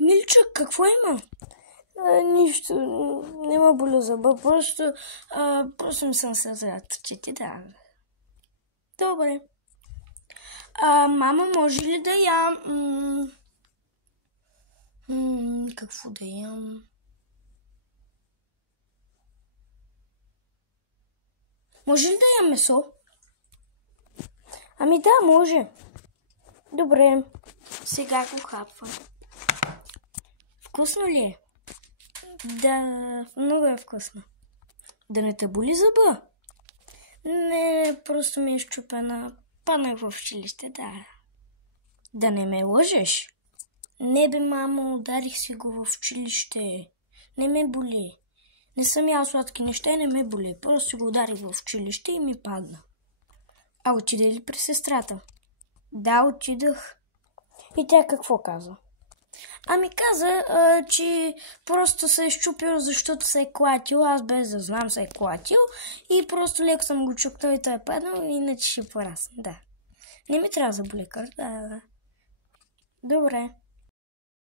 Милчо, какво има? Нищо, нема боля зъба, просто не съм се заточити, да. Добре. Мама, може ли да ям... какво да ям? Може ли да ям месо? Ами да, може. Добре. Сега го хапвам. Вкусно ли е? Да, много е вкусно. Да не те боли зъба? Не, просто ми е щупена. Паднах в училище, да. Да не ме лъжеш? Не бе, мамо, ударих си го в училище. Не ме боли. Не съм ял сладки неща и не ме боли. Просто си го ударих в училище и ми падна. А отиде ли при сестрата? Да, отидах. И тя какво каза? Ами каза, че просто се е щупил, защото се е клатил. Аз без да знам се е клатил. И просто леко съм го чукнал и той е паднал, иначе ще порасне. Да. Не ми трябва да болекар. Да. Добре.